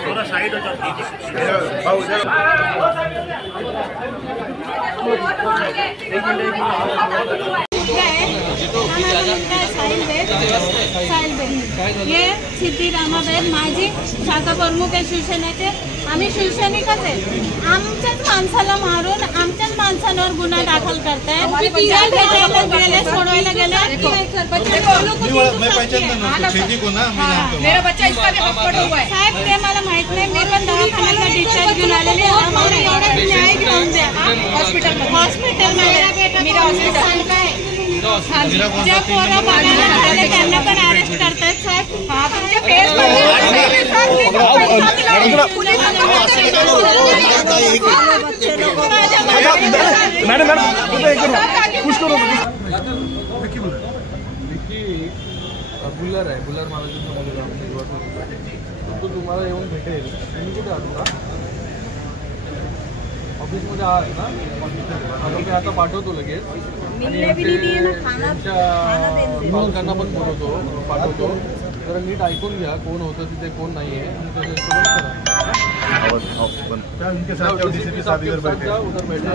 थोड़ा साइड हो जाता ये सिद्धिरामाबाई माझी शाखा प्रमुख आहे शिवसेनेचे। आम्ही शिवसैनिकच आहे। आमच्याच माणसाला मारून आमच्याच माणसांवर गुन्हा दाखल करतायत। सोडवायला गेले साहेब ते मला माहित नाही। मी पण दवाखान्याला डिस्चार्ज घेऊन आलेली आम्हाला एवढा न्याय घेऊन द्या हॉस्पिटलमध्ये जे पोरं बघायला आले त्यांना पण अरेस्ट करतायत साहेब। बुलर आहे, बुलर महाराजांचा मुलगा तो तुम्हाला येऊन भेटेल। तुम्ही कुठे आहात का? ऑफिसमध्ये आहात ना? आता मी आता पाठवतो लगेच आणि त्यांच्या पालकांना पण पाठवतो। जरा नीट ऐकून घ्या कोण होतं तिथे कोण नाही आहे आणि त्याच्या उधर बैठे